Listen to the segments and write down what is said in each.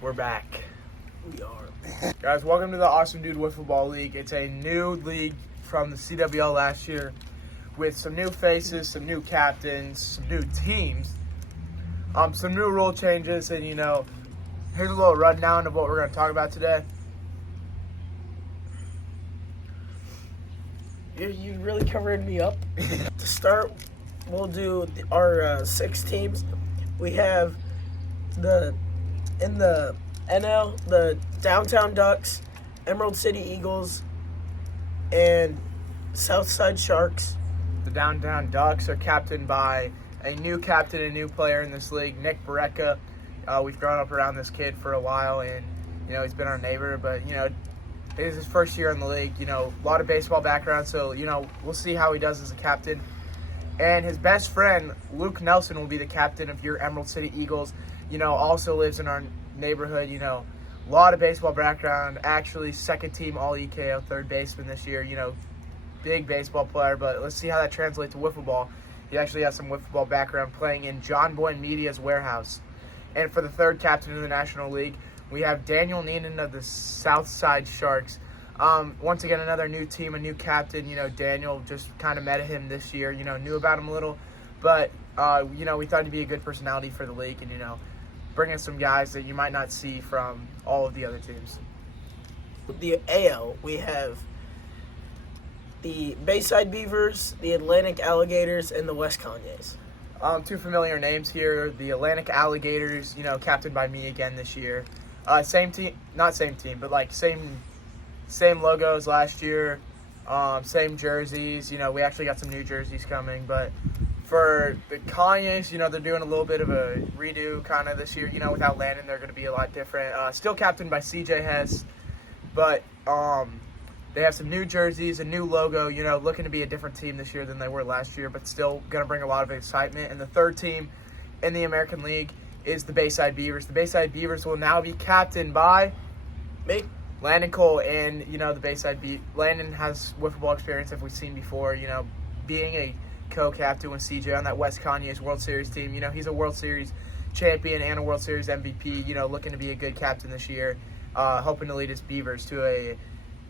We're back. We are. Guys, welcome to the Awesome Dude Wiffleball League. It's a new league from the CWL last year with some new faces, some new captains, some new teams, some new rule changes, and, here's a little rundown of what we're going to talk about today. You really covered me up. To start, we'll do our 6 teams. We have in the NL, the Downtown Ducks, Emerald City Eagles, and Southside Sharks. The Downtown Ducks are captained by a new captain, a new player in this league, Nick Barreca. We've grown up around this kid for a while, and, he's been our neighbor, but, it is his first year in the league. A lot of baseball background, so, we'll see how he does as a captain. And his best friend, Luke Nelson, will be the captain of your Emerald City Eagles. Also lives in our neighborhood. A lot of baseball background. Actually, second team All-EKO, third baseman this year. Big baseball player, but let's see how that translates to wiffle ball. He actually has some wiffle ball background playing in John Boyne Media's warehouse. And for the third captain of the National League, we have Daniel Neenan of the Southside Sharks. Once again, another new team, a new captain. Daniel just kind of met him this year, knew about him a little. But, we thought he'd be a good personality for the league and, bring in some guys that you might not see from all of the other teams. The AL, we have the Bayside Beavers, the Atlantic Alligators, and the West Kanyes. Two familiar names here. The Atlantic Alligators, captained by me again this year. Same team, not same team, but like same logos last year, same jerseys. We actually got some new jerseys coming, but for the Kanyes, they're doing a little bit of a redo kind of this year. Without Landon, they're going to be a lot different. Still captained by CJ Hess, but they have some new jerseys, a new logo, looking to be a different team this year than they were last year, but still going to bring a lot of excitement. And the third team in the American League is the Bayside Beavers. The Bayside Beavers will now be captained by me, Landon Cole, and, the Bayside Landon has wiffle ball experience, as we've seen before, being a co-captain with CJ on that West Kanyes World Series team. He's a World Series champion and a World Series MVP, looking to be a good captain this year, hoping to lead his Beavers to a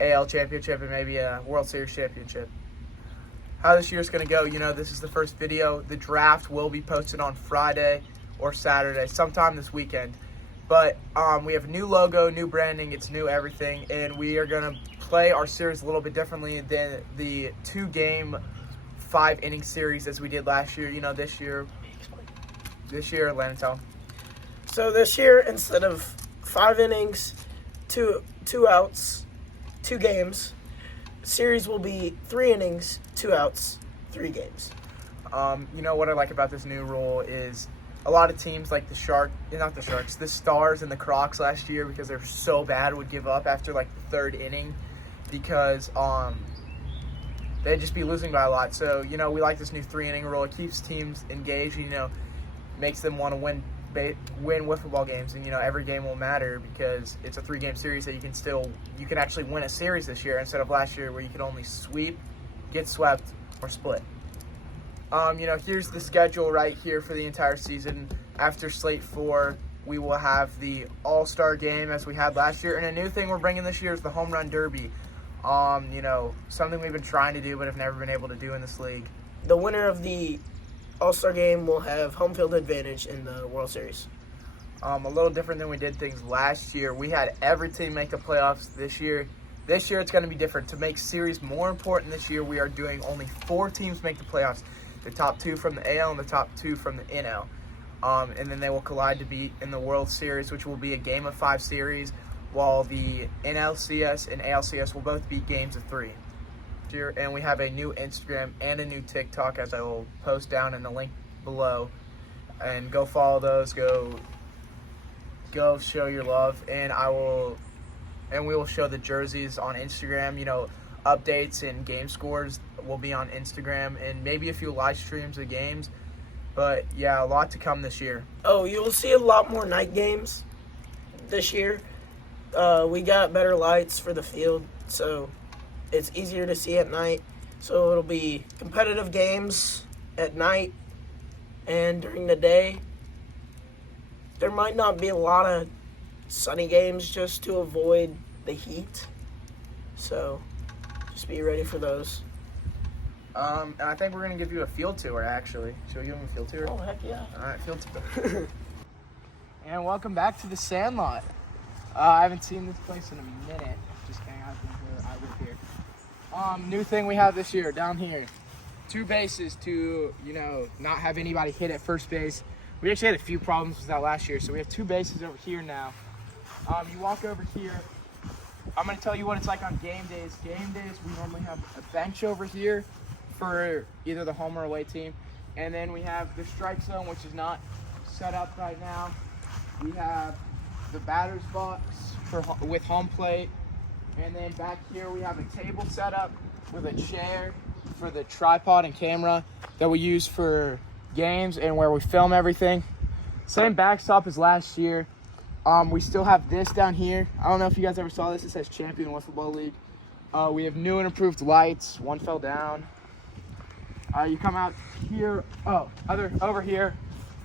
AL championship and maybe a World Series championship. How this year's going to go, this is the first video. The draft will be posted on Friday or Saturday, sometime this weekend. But we have a new logo, new branding, it's new everything, and we are going to play our series a little bit differently than the 2-game, 5-inning series as we did last year. This year, Landon, tell them. So this year, instead of 5 innings, two outs, 2 games, series will be 3 innings, 2 outs, 3 games. What I like about this new rule is a lot of teams like the Stars and the Crocs last year, because they're so bad, would give up after like the 3rd inning because they'd just be losing by a lot. So, we like this new 3-inning rule. It keeps teams engaged, makes them want to win wiffle ball games, and every game will matter because it's a 3-game series that you can actually win a series this year instead of last year where you could only sweep, get swept, or split. Here's the schedule right here for the entire season. After Slate 4, we will have the All-Star Game as we had last year, and a new thing we're bringing this year is the Home Run Derby. Something we've been trying to do but have never been able to do in this league. The winner of the All-Star Game will have home field advantage in the World Series. A little different than we did things last year. We had every team make the playoffs this year. This year it's going to be different. To make series more important this year, we are doing only 4 teams make the playoffs. The top 2 from the AL and the top 2 from the NL. And then they will collide to be in the World Series, which will be a game of 5 series, while the NLCS and ALCS will both be games of 3. And we have a new Instagram and a new TikTok, as I will post down in the link below. And go follow those. Go show your love. And we will show the jerseys on Instagram. Updates and game scores will be on Instagram, and maybe a few live streams of games. But yeah, a lot to come this year. Oh, you'll see a lot more night games this year. We got better lights for the field, so it's easier to see at night. So it'll be competitive games at night, and during the day, there might not be a lot of sunny games just to avoid the heat. So just be ready for those. And I think we're going to give you a field tour, actually. Should we give them a field tour? Oh, heck yeah. All right, field tour. And welcome back to the Sandlot. I haven't seen this place in a minute. Just kidding, I live here. New thing we have this year down here. 2 bases to, not have anybody hit at first base. We actually had a few problems with that last year, so we have 2 bases over here now. You walk over here. I'm going to tell you what it's like on game days. Game days, we normally have a bench over here for either the home or away team. And then we have the strike zone, which is not set up right now. We have the batter's box with home plate. And then back here we have a table set up with a chair for the tripod and camera that we use for games and where we film everything. Same backstop as last year. We still have this down here. I don't know if you guys ever saw this. It says Champion Wiffleball League. We have new and improved lights. One fell down. You come out here. Over here.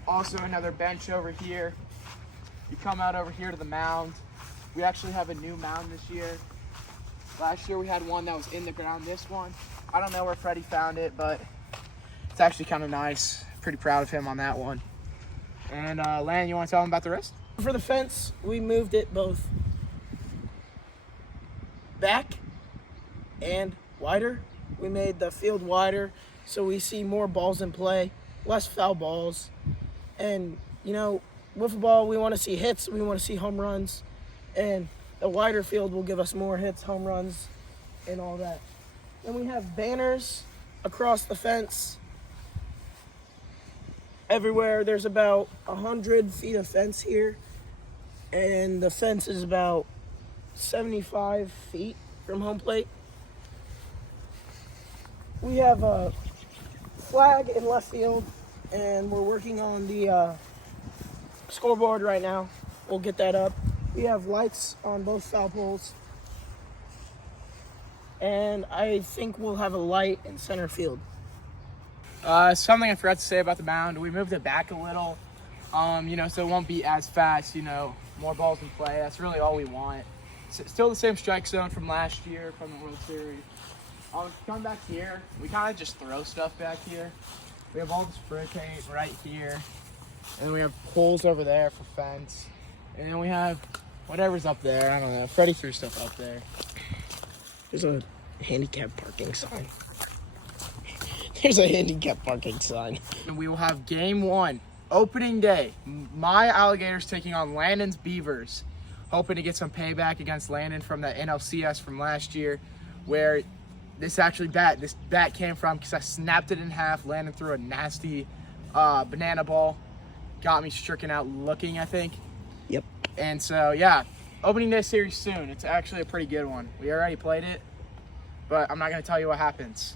Also another bench over here. You come out over here to the mound. We actually have a new mound this year. Last year we had one that was in the ground. This one, I don't know where Freddie found it, but it's actually kind of nice. Pretty proud of him on that one. And Lan, you want to tell him about the rest? For the fence, we moved it both back and wider. We made the field wider so we see more balls in play, less foul balls. And, wiffle ball, we want to see hits, we want to see home runs. And the wider field will give us more hits, home runs, and all that. Then we have banners across the fence. Everywhere. There's about 100 feet of fence here. And the fence is about 75 feet from home plate. We have a flag in left field, and we're working on the scoreboard right now. We'll get that up. We have lights on both foul poles. And I think we'll have a light in center field. Something I forgot to say about the mound. We moved it back a little, so it won't be as fast, more balls in play. That's really all we want. Still the same strike zone from last year from the World Series. Come back here. We kind of just throw stuff back here. We have all the spray paint right here. And we have holes over there for fence. And then we have whatever's up there. I don't know. Freddie threw stuff up there. There's a handicap parking sign. There's a handicap parking sign. And we will have game 1, opening day. My Alligators taking on Landon's Beavers. Hoping to get some payback against Landon from the NLCS from last year, where this bat came from because I snapped it in half. Landon threw a nasty banana ball. Got me stricken out looking, I think. Yep. And so, yeah, opening day series soon. It's actually a pretty good one. We already played it, but I'm not going to tell you what happens.